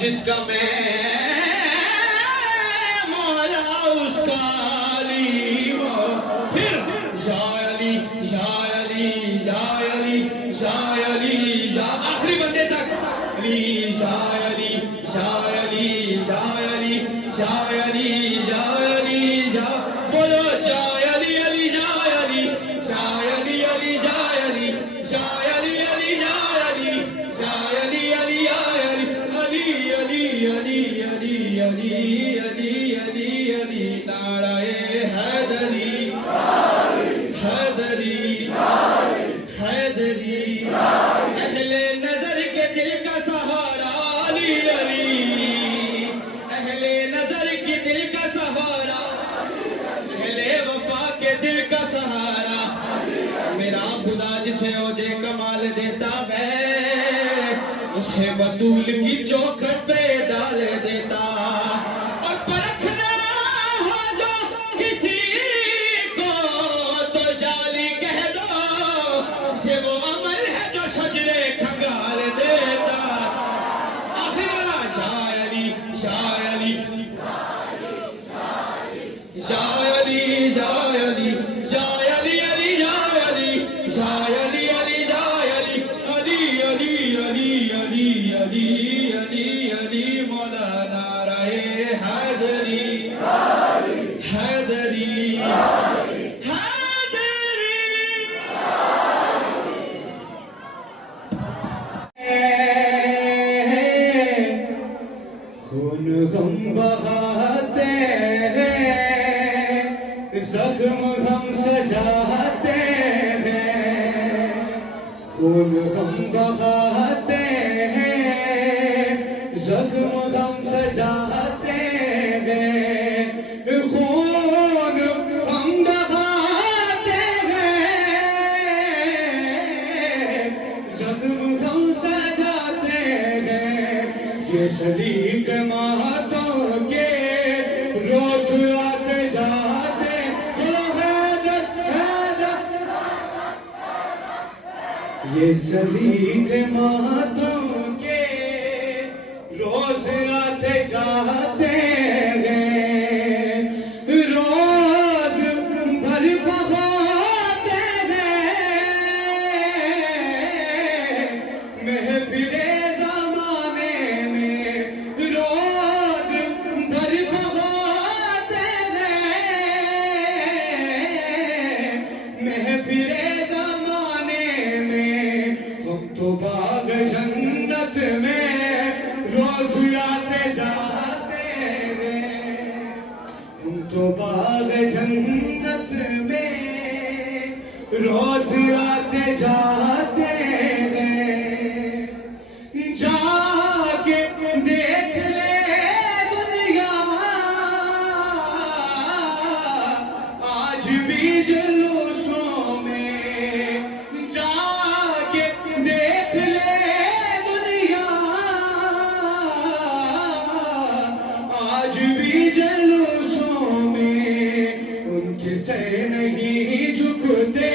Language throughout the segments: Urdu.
جس کا میں مولا اس کا علی پھر یا علی یا علی یا علی یا علی یا آخری بندے تک علی یا علی یا علی یا علی یا علی یا علی یا بولو یا علی علی یا علی یا علی علی یا علی یا علی علی یا علی یا علی علی یا علی علی علی علی علی علی علی علی علی نعرہ حیدری حیدری حیدری اہل نظر کے دل کا سہارا علی علی اہل نظر کی دل کا سہارا اہل وفا کے دل کا سہارا میرا خدا جسے اوجے کمال دیتا ہے اسے بطول کی چوکھٹ پہ ڈال دیتا اور پرکھنا ہو جو کسی کو تو جعلی کہہ دو یہ وہ عمل ہے جو شجرے کھنگال دیتا آخری والا یا علی یا علی یا علی یا علی یا علی علی یا علی یا علی علی یا علی علی علی علی علی علی علی علی مولانا رائے حیدری حیدری خون ہم بہاتے ہیں زخم ہم سجاتے ہیں خون ہم بہاتے ہیں زخم ہم سجاتے ہیں خون ہم بہاتے ہیں زخم ہم سجاتے ہیں یہ شریک ماتوں کے روز آتے جاتے یہ شریک ماتوں کے روز آتے جاتے ہیں روز بھر پہاتے ہیں محفل زمانے میں روز بھر پہاتے ہیں محفل زمانے میں ہم تو باغ جنت میں روز آتے جاتے ہیں ہم تو باغ جنت میں روز آتے جاتے ہیں جا کے دیکھ لے دنیا آج بھی جلوسوں میں جا کے دیکھ لے دنیا آج بھی جلوسوں میں ان کے سر نہیں جھکتے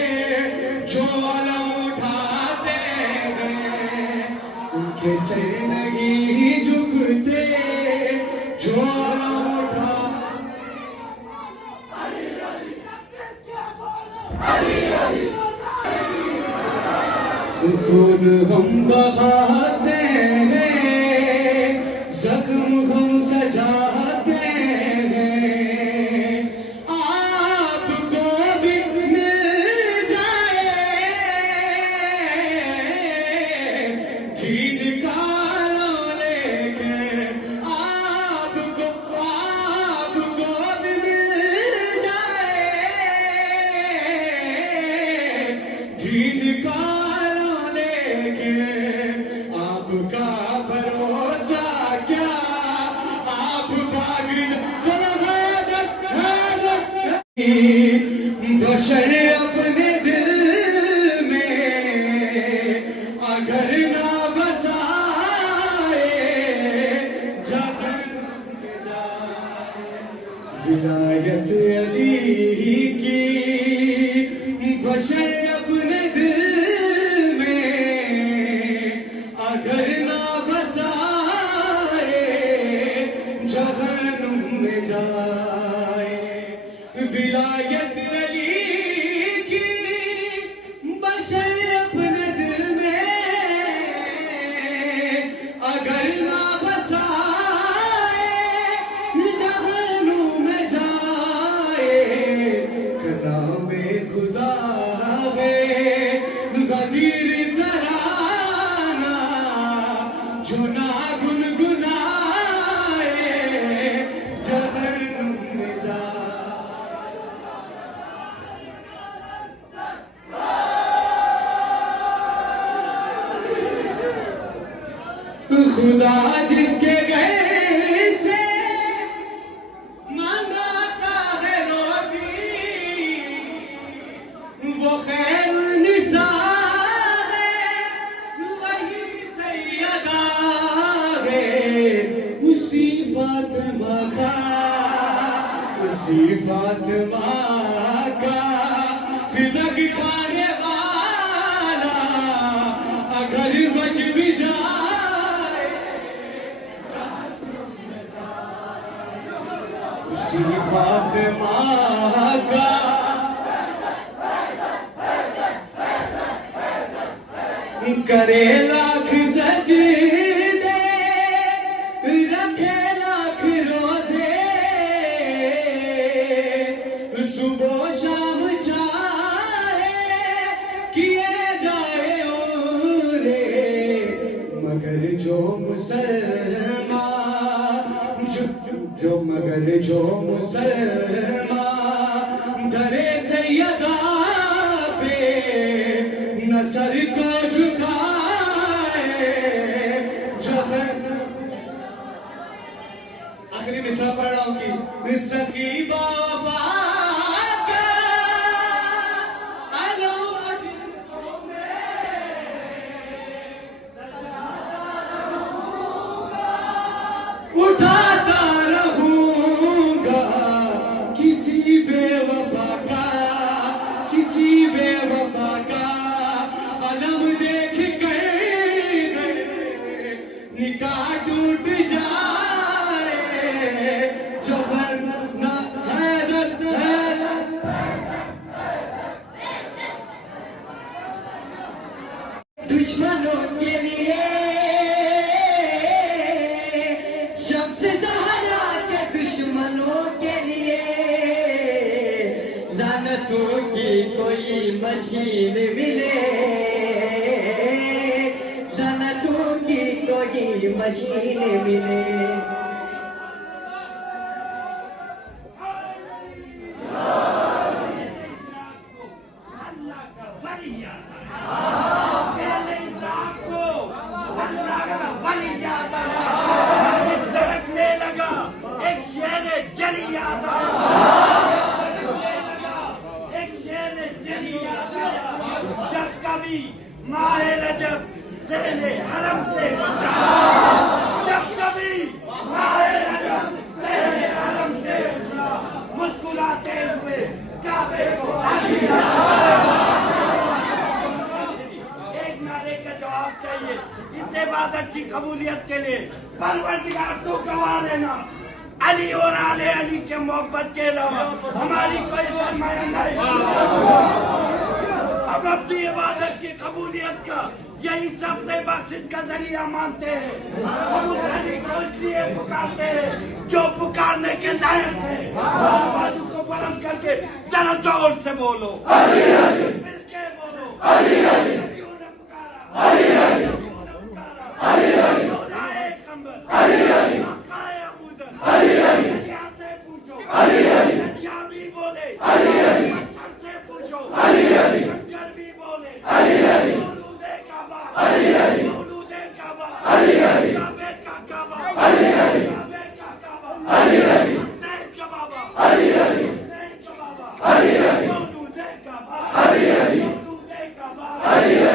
جو علم اٹھاتے ہیں ان کے سر نہیں جھکتے جو علم خون ہم بہاتے ہیں زخم ہم سجاتے ہیں آپ کو بھی مل جائے دین کا لو لے کے آپ کو بھی مل جائے دین کا آپ کا بھروسہ کیا آپ بھاگ بشر اپنے دل میں اگر نہ بسائے جہنم میں جائے ولایت علی کی بشر اپنے دل اگر نہ بسائے ولایت علی کی بشر اپنے دل میں اگر نہ بسائے جہنم میں جائے کلام خدا ہے غدیر ترانہ جو نہ گنگنائے جہنم میں جائے خدا جس کے گھر سے منگاتا ہے روٹی وہ خیر النساء ہے وہی سیدہ ہے اسی فاطمہ کا فدق کھانے والا اگر بچ بھی جائے اسی فاطمہ کا کرے لاکھ سجدے رکھے لاکھ روزے صبح و شام چاہے کیے جائے عمرے مگر جو مسلمان جو مسلمان ڈرے سیدہ پہ نہ سر کو جھکائے جہنم آخری مصرع پڑھ رہا ہوں کہ سکیبہ وفا کا علو مجلسوں میں اٹھاتا رہوں گا کسی بے وفا کا علم دیکھ کر نکاح ٹوٹ جائے جبر نہ حیدر دشمنوں کے لیے شمس زہرا کے دشمنوں کے لیے لعنتوں کی کوئی مشین ملے لعنتوں کی کوئی مشین ملے ماہ رجب ذہن حرم سے جب کبھی ماہ رجب ذہن حرم سے مسکراتے ہوئے کعبے کو ایک نعرے کا جواب چاہیے اس عبادت کی قبولیت کے لیے پروردگار تو گواہ رہنا علی اور آل علی کے محبت کے علاوہ ہماری کوئی سرمایہ نہیں ہم اپنی عبادت کی قبولیت کا یہی سب سے بخشش کا ذریعہ مانتے ہیں ہم اس علی کو اس لیے پکارتے ہیں جو پکارنے کے لائق ہے آوازوں کو بلند کر کے ذرا زور سے بولو علی علی مل کے بولو علی علی نبیوں نے پکارا علی علی نبیوں نے پکارا علی علی مولائے قمر علی علی آقائے ابوذر علی علی یہاں سے پوچھو علی علی یہاں بھی بولے علی علی پتھر سے پوچھو علی علی علی علی مولود کعبہ علی علی مولود کعبہ علی علی کعبے کا کعبہ علی علی کعبے کا کعبہ علی علی حسنین کا بابا علی علی حسنین کا بابا علی علی مولود کعبہ علی علی مولود کعبہ علی علی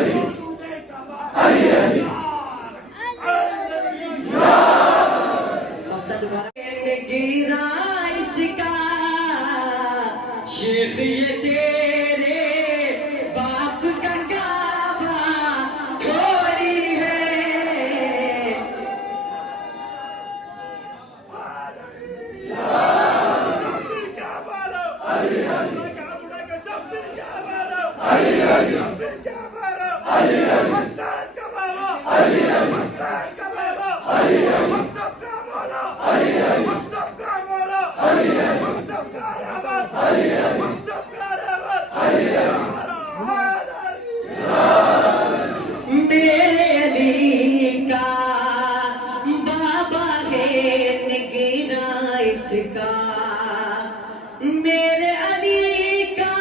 ہم سب کا مولا ہم سب کا مولا ہم سب کا رحمت ہم سب کا رحمت میرے علی کا بابا ہے نگراں اس کا میرے علی کا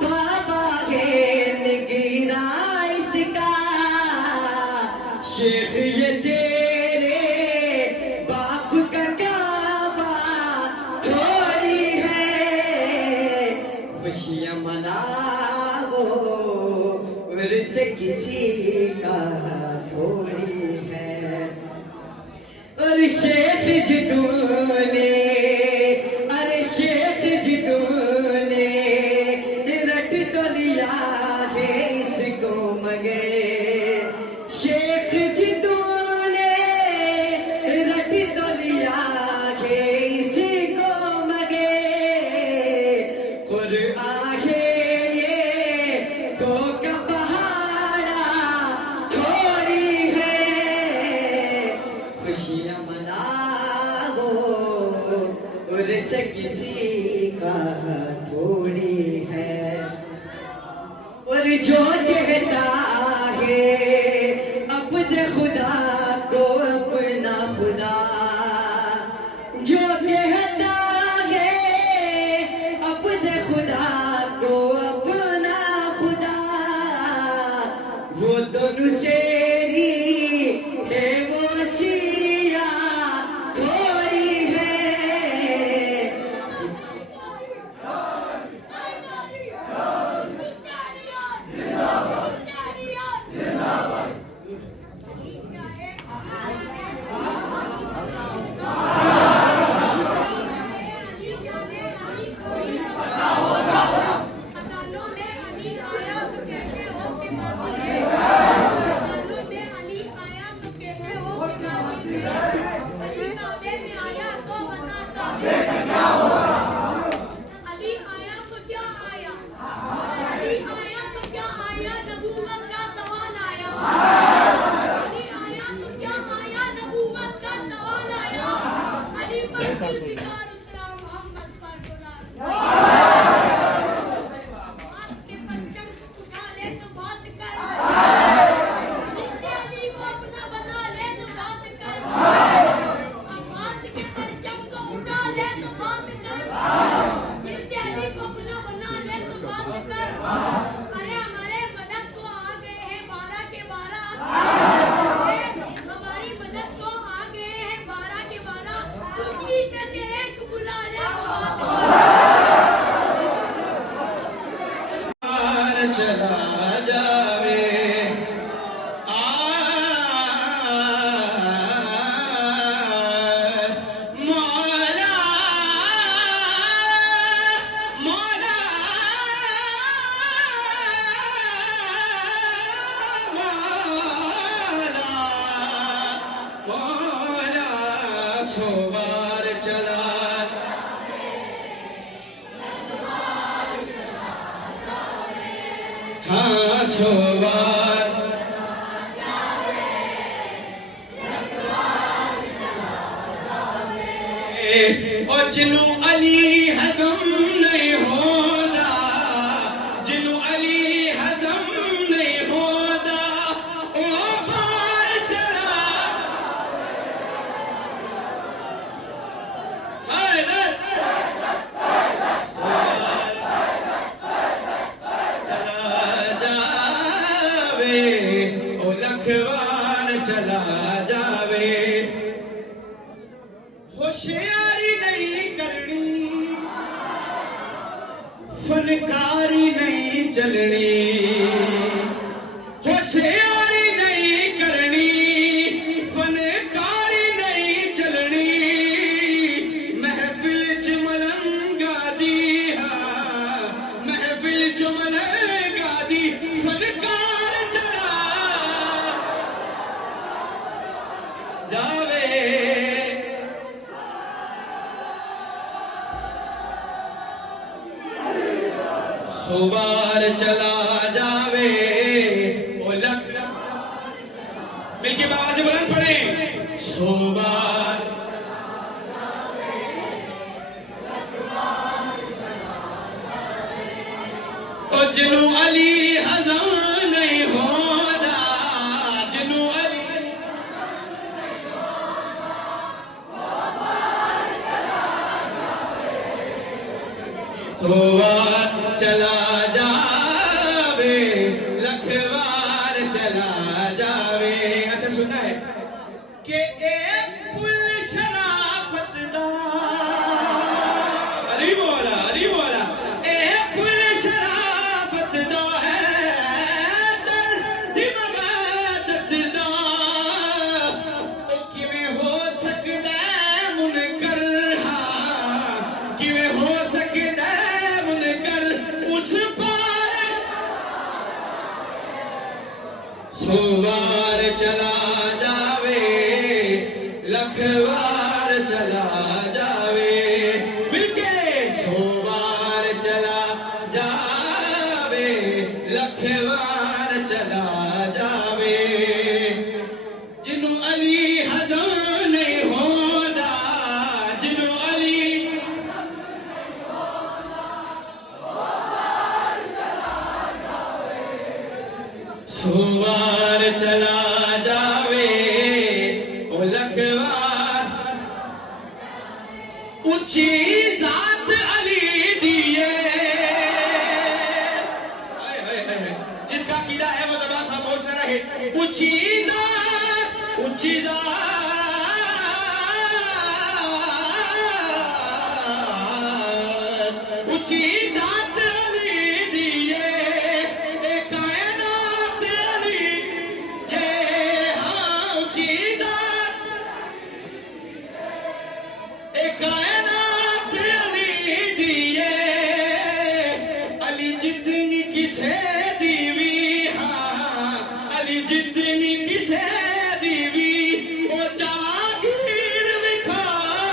بابا ہے نگراں اس کا شیخ یہ تیرے باپ کا کعبہ تھوڑی ہے خوشیاں مناؤ عرس کسی کا تھوڑی ہے اور شیخ جی تم نے ارے شیخ جی تم نے رٹ تو لیا ہے اس کو مگر شیخ جی تم نے رٹ تو لیا ہے اس کو مگر قرآن ہے یہ تو کا پہاڑا تھوڑی ہے خوشیاں مناؤ عرس کسی کا تھوڑی ہے اور جو کہتا ہے اپنے خدا کو اپنا خدا جو کہتا ہے اپنے خدا کو اپنا خدا وہ تو نصیری ہے وہ سیاہ تھوڑی ہے چلا جاوے مولا مولا مولا مولا سوار چلا ہاں سوار اور جنوں علی ہضم نہیں ہونا جنوں علی ہضم نہیں ہونا او بار چلا حیدر لکھوار چلا جاوے ہوشیاری نہیں کرنی فنکاری نہیں چلنی ہوشیاری نہیں کرنی فنکاری نہیں چلنی محفل چ ملنگا دی محفل چ ملنگا دی فنکار چلا جاوے سوار چلا جاوے او لکھ مل کے باز بلند پڑھیں سو بار اور جنو علی ہضم نہیں ہونا جنو علی سو بار چلا جاوے لکھ بار چلا جاوے اچھا سننا ہے کہ اے پل شرافت دا علی مولا اے پل شرافت دا ہے در دم عبادت دا او کیویں ہو سکدا ہے منکر ہاں کیویں ہو سکدا ہے منکر اس پار سو بار چلا جاوے لکھ بار چلا جاوے مل کے سو بار چلا جاوے لکھ بار چلا جاوے جنو علی ہضم نہیں ہونا جنو علی سو بار چلا جاوے او لکھ بار اونچی ذات علی دیے جس کا عقیدہ ہے وہ زبان خاموش نہ رہے اونچی ذات اونچی ذات علی دیے اے کائنات علی یہ ہاں اونچی ذات اے کائنات علی دیے علی جتنی کسے دیوی ہاں علی جتنی کسے دیوی او جاگیر مکھا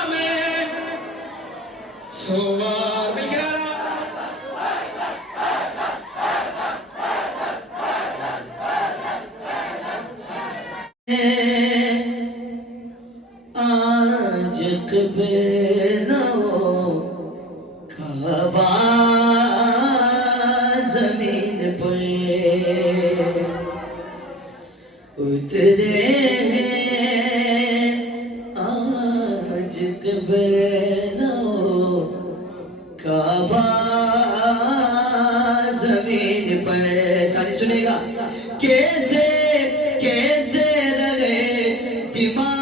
میں سو بار مل گیا آج قبر ہو کعبہ زمین پر اترے ہیں آج قبر ہو کعبہ زمین پر ساری سنے گا کیسے رہے دماغ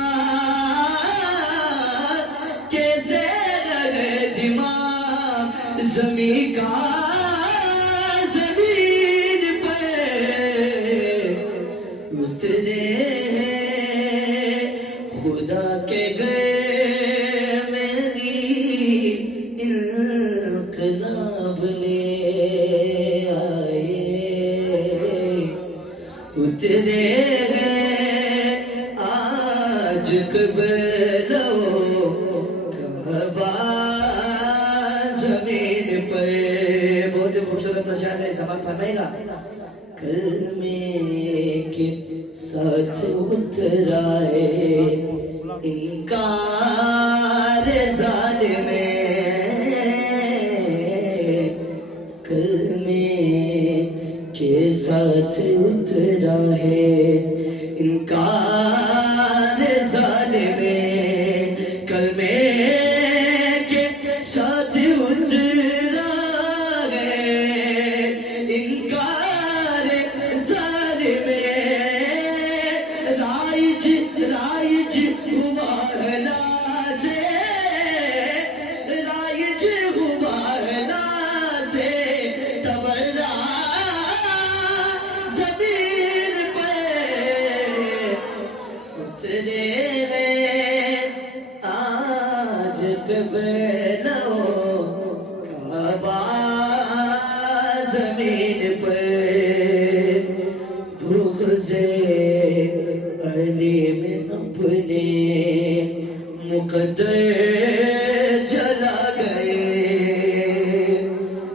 کیسے رہے دماغ زمین کا زمین پر اترے ہیں خدا کے گھر میری انقلاب لے آئے اترے ہیں آج قبلہ کعبہ زمین پر بہت خوبصورت نشان ہے سماعت فرمائے گا کلمے کے ساتھ اترائے انکار ظالم کلمے کے ساتھ اترا ہے انکار ظالم کلمے کے ساتھ اترا ہے انکار ظالم رائج ہوا سے رائج ہوا سے تبرا زمین پہ اترے ہیں آج قبلہ کعبہ زمین پر بغض علی میں اپنے مقدر جلا گئے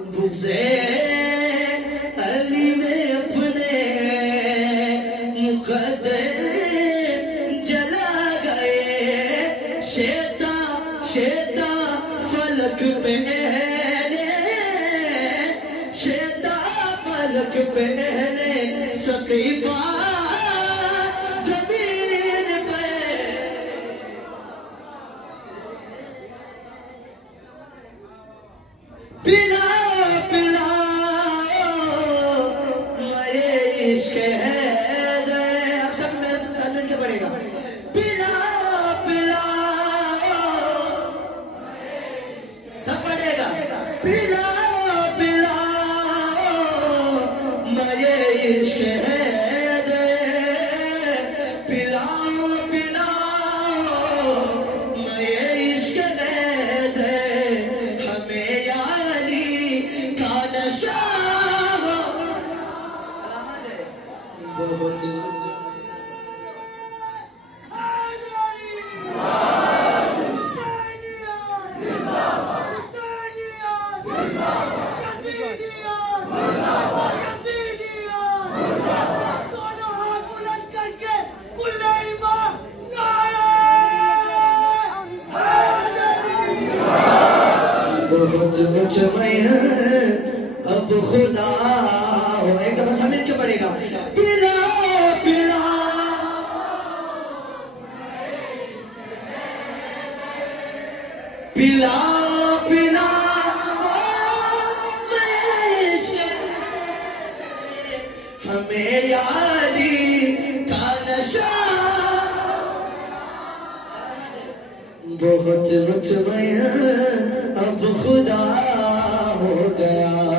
بغض علی میں اپنے مقدر جلا گئے بہت مطمئن اب خدا ہو. ایک دفعہ سب مل کے پڑھے گا. پلا پلا پلا پلا ہمیں یاری کا نشہ. بہت مطمئن اب خدا ہو گیا.